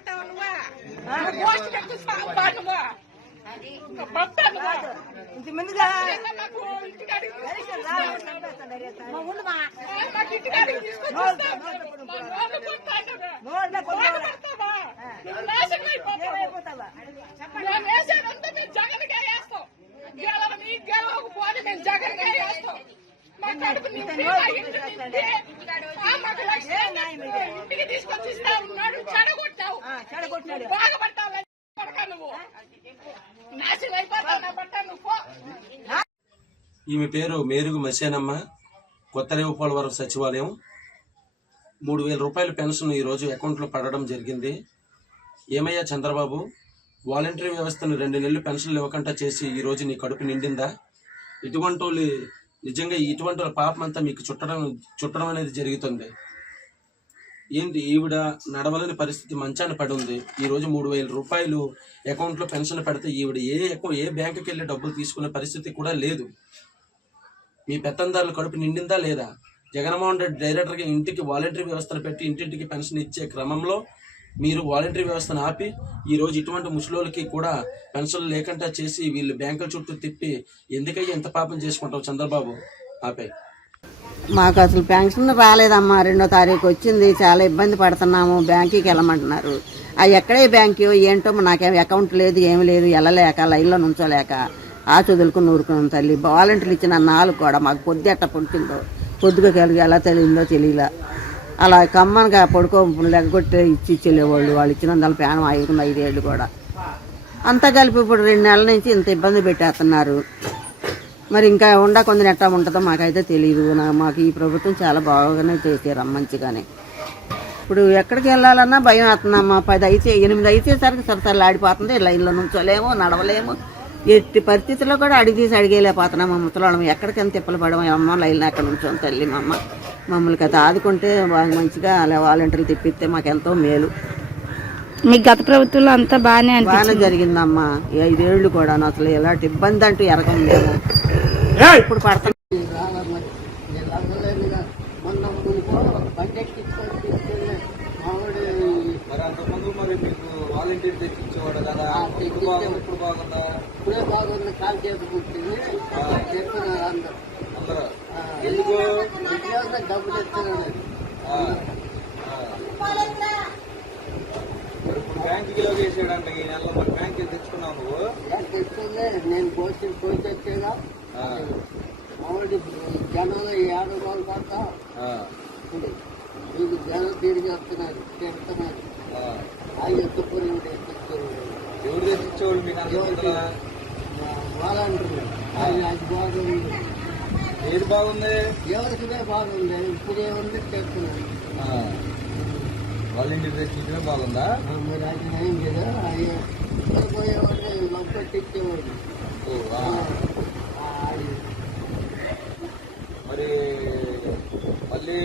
పెడతావు నువ్వా పోస్ట్ పెట్టు నువ్వా మాకు ఇంటికాడికి. మా మేము వేస్తాం. మా కడుపు నిండి, మా ఇంటి నిండి, ఆ మాకు లక్ష్యం ఇంటికి తీసుకొచ్చి ఇస్తా ఉన్నాడు చెడగొట్టావు ఆ, చెడగొట్టినాడు. బాగుపడతావు నువ్వు. నాశనం అయిపోతావు నా నువ్వు. ఈమె పేరు మేరుగు మసేనమ్మ కొత్తరేవుపోలవరం సచివాలయం. మూడు వేల రూపాయల పెన్షన్ ఈరోజు అకౌంట్లో పడడం జరిగింది. ఏమయ్యా చంద్రబాబు వాలంటరీ వ్యవస్థను రెండు నెలలు పెన్షన్లు ఇవ్వకుండా చేసి ఈరోజు నీ కడుపు నిండిందా? ఇటువంటి వాళ్ళు నిజంగా ఇటువంటి పాపం అంతా మీకు చుట్టడం చుట్టడం అనేది జరుగుతుంది. ఏంటి ఈవిడ నడవలేని పరిస్థితి మంచాన పడి ఉంది ఈ రోజు మూడు వేల రూపాయలు అకౌంట్లో పెన్షన్ పెడితే ఈవిడ ఏ అకౌంట్ ఏ బ్యాంకుకి వెళ్ళి డబ్బులు తీసుకునే పరిస్థితి కూడా లేదు. మీ పెత్తందారుల కడుపు నిండిందా లేదా? జగన్మోహన్ రెడ్డి డైరెక్టర్గా ఇంటికి వాలంటరీ వ్యవస్థను పెట్టి ఇంటింటికి పెన్షన్ ఇచ్చే క్రమంలో మీరు వాలంటరీ వ్యవస్థను ఆపి ఈరోజు ఇటువంటి ముసలోళ్ళకి కూడా పెన్షన్లు లేకుండా చేసి వీళ్ళు బ్యాంకుల చుట్టూ తిప్పి ఎందుకయ్యి ఎంత పాపం చేసుకుంటావు చంద్రబాబు? ఆపే మాకు అసలు పెన్షన్ రాలేదమ్మా రెండో తారీఖు వచ్చింది చాలా ఇబ్బంది పడుతున్నాము బ్యాంకుకి వెళ్ళమంటున్నారు. ఆ ఎక్కడే బ్యాంకు ఏంటో నాకేం అకౌంట్ లేదు ఏమి లేదు వెళ్ళలేక లైన్లో నుంచోలేక ఆ చదువులకు నూరుకున్నాం తల్లి. వాలంటీర్లు ఇచ్చిన నాలుగు కూడా మాకు పొద్దు ఎట్ట పొడిచిందో పొద్దుగా కలిగి ఎలా తెలియదో తెలియలా. అలా కమ్మనగా పడుకో లెగ్గొట్టి ఇచ్చి ఇచ్చేవాళ్ళు వాళ్ళు ఇచ్చిన దాని ప్రాణం ఐదు ఐదేళ్ళు కూడా. అంతా కలిపి ఇప్పుడు రెండు నెలల నుంచి ఇంత ఇబ్బంది పెట్టేస్తున్నారు. మరి ఇంకా ఉండా కొందరు ఎట్టా ఉంటుందో మాకైతే తెలియదు నా మాకు ఈ ప్రభుత్వం చాలా బాగానే చేశారు మంచిగానే. ఇప్పుడు ఎక్కడికి వెళ్ళాలన్నా భయం వేస్తుందమ్మా. పది అయితే ఎనిమిది అయితే సరికి సరసరలు ఆడిపోతుంది లైన్లో నుంచోలేము నడవలేము. ఎట్టి పరిస్థితుల్లో కూడా అడిగి తీసి అడిగేలేకపోతున్నాం మా ముసలాళ్ళం. ఎక్కడికైనా తిప్పలు పడము అమ్మ లైన్లో ఎక్కడ నుంచో తల్లి మా అమ్మ. మమ్మల్ని కదా ఆదుకుంటే బాగా మంచిగా అలా వాలంటీర్లు తిప్పిస్తే మాకెంతో మేలు. మీ గత ప్రభుత్వంలో అంతా బాగానే బాగానే జరిగిందమ్మా. ఈ ఐదేళ్ళు కూడా అసలు ఎలాంటి ఇబ్బంది అంటూ ఎరగం ఇప్పుడు పడతాం ఇప్పుడు బాగుంది కాలు చెప్తున్నారు అందరూ ఎందుకు డబ్బులు ఇప్పుడు బ్యాంకుకి లోకేసాడంట ఈ నెలలో మరి తెచ్చుకున్నావు నువ్వు? తెచ్చింది నేను పోయి తెచ్చేదా? ఆ, మామిడి జనంలో ఏడు రోజులు ఆ, మీకు జనం తిరిగి వస్తున్నారు తిడుతున్నారు. ఆ. ఆ ఎత్తుకుని ఎవరు తెచ్చిచ్చేవాడు మీకు వాళ్ళంటారు అది అది బాగుంది. ఏది బాగుంది? ఎవరికిదే బాగుంది? ఇప్పుడు ఏముంది చెప్తున్నారు ఆ. వాలంటీర్ తెచ్చిచ్చడమే బాగుందా? మరి అది ఏం కదా అది పోయేవాడిని లొక్కటి ఇచ్చేవాడు ఓ, ఆ. మరి మళ్ళీ